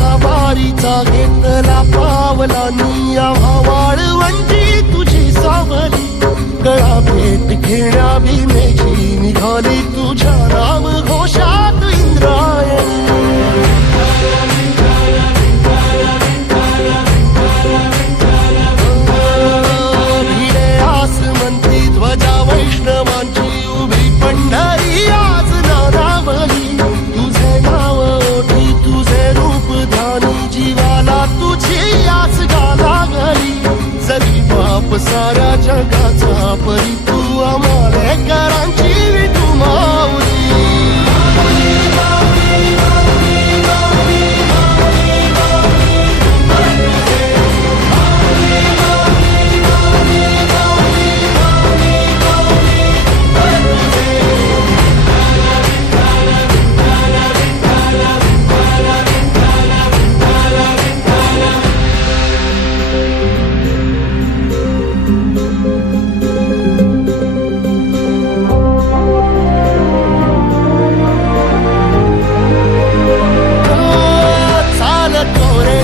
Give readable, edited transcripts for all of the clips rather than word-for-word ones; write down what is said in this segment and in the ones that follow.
असा वारीचा घेतला पावलांनी आम्हा वाळवंटी तुझी सावली गळा भेट घेण्या भीमेची निघाली तुझ्या नाम घोषात इंद्रायणी भिडे आसमंती ध्वजा वैष्णवांची उभी पंढरी आज नानावली तुझे नाव ओठी तुझे रूप ध्यानी जीवाला तुझी आस लागली जरी बाप साऱ्या जगाचा परी तू आमालेकरांची विठू माऊली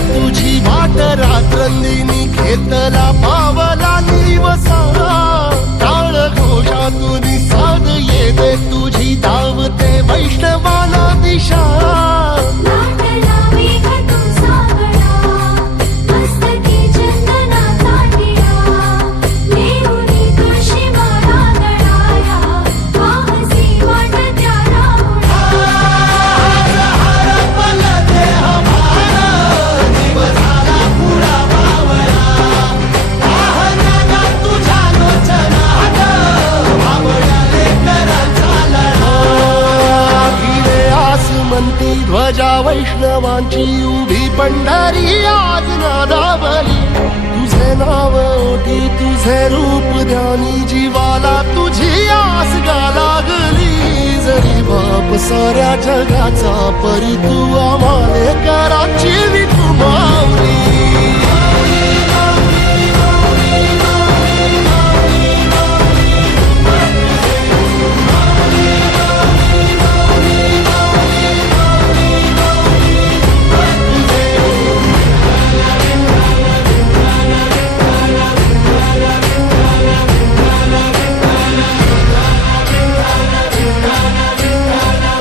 तुझी वाट रात्रंदिनी घेतला पावला निवसा टाळ घोषातून साध येते तुझी धावते वैष्णवाला दिशा ध्वजा वैष्णवांची उभी पंढरी आज नादावली तुझे नाव ओठी तुझे रूप ध्यानी जीवाला तुझी आस लागली जरी बाप साऱ्या जगाचा परी तू आमालेकरांची विठू